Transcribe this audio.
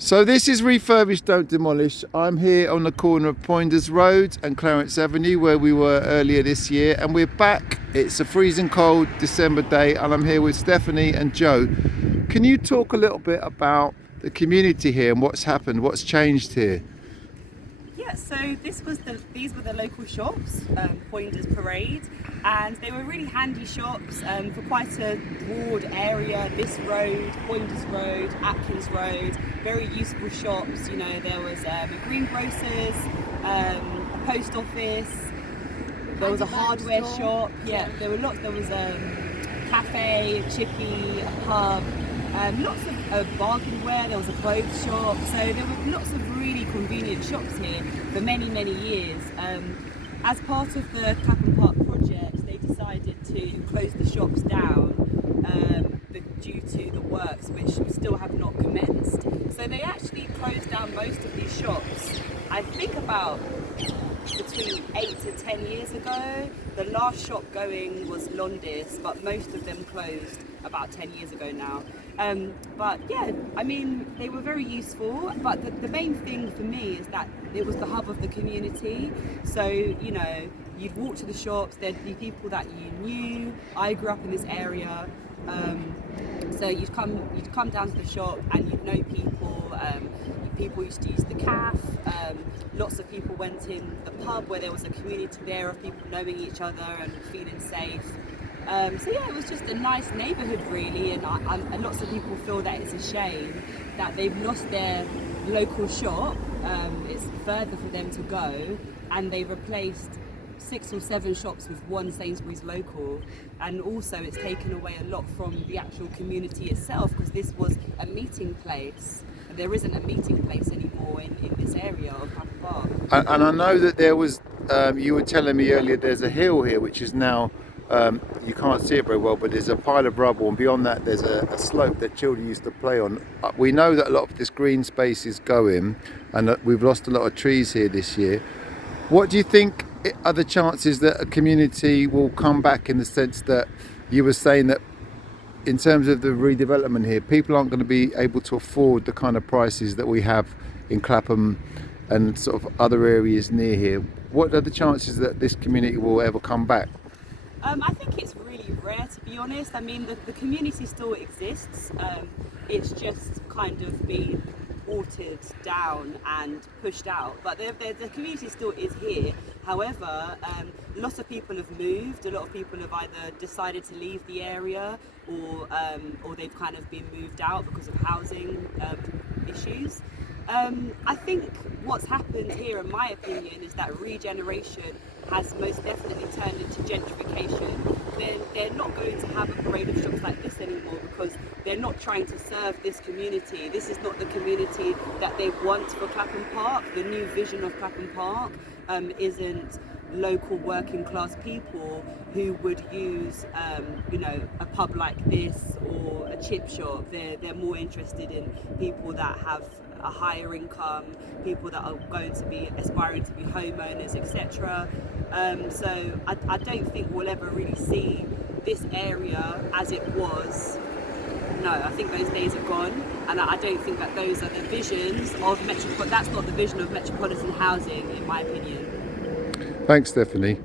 So this is Refurbished Don't Demolish. I'm here on the corner of Poinders Road and Clarence Avenue where we were earlier this year, and we're back. It's a freezing cold December day and I'm here with Stephanie and Joe. Can you talk a little bit about the community here and what's happened, what's changed here? Yeah, so these were the local shops, Poinders Parade, and they were really handy shops for quite a broad area. This road, Poinders Road, Atkins Road, very useful shops. You know, there was a greengrocers, a post office, there was a hardware shop. Yeah, there were lots. There was a cafe, a chippy, a pub. Lots of bargainware, there was a clothes shop, so there were lots of really convenient shops here for many years. As part of the Clapham Park project, they decided to close the shops down due to the works, which still have not commenced. So they actually closed down most of these shops, I think about between 8 to 10 years ago. The last shop going was Londis, but most of them closed about 10 years ago now. But yeah, I mean, they were very useful, but the main thing for me is that it was the hub of the community. So, you know, you'd walk to the shops, there'd be people that you knew. I grew up in this area, so you'd come down to the shop and you'd know people. People used to use the cafe. Lots of people went in the pub where there was a community there of people knowing each other and feeling safe. So yeah, it was just a nice neighbourhood really, and lots of people feel that it's a shame that they've lost their local shop. It's further for them to go, and they replaced 6 or 7 shops with one Sainsbury's local, and also it's taken away a lot from the actual community itself, because this was a meeting place. There isn't a meeting place anymore in this area of Clapham Park. And I know that there was, you were telling me earlier, there's a hill here which is now, you can't see it very well, but there's a pile of rubble, and beyond that there's a slope that children used to play on. We know that a lot of this green space is going, and that we've lost a lot of trees here this year. What do you think are the chances that a community will come back, in the sense that you were saying that in terms of the redevelopment here, people aren't going to be able to afford the kind of prices that we have in Clapham and sort of other areas near here? What are the chances that this community will ever come back? I think it's really rare, to be honest. I mean, the community still exists. It's just kind of been watered down and pushed out, but the community still is here. However, lots of people have moved. A lot of people have either decided to leave the area, or they've kind of been moved out because of housing issues. I think what's happened here, in my opinion, is that regeneration has most definitely turned into gentrification. They're not going to have a parade of shops like this anymore, because they're not trying to serve this community. This is not the community that they want for Clapham Park. The new vision of Clapham Park isn't local working class people who would use a pub like this or a chip shop. They're more interested in people that have a higher income, people that are going to be aspiring to be homeowners, etc. So I don't think we'll ever really see this area as it was. No, I think those days are gone, and I don't think that those are the visions of that's not the vision of metropolitan housing, in my opinion. Thanks, Stephanie.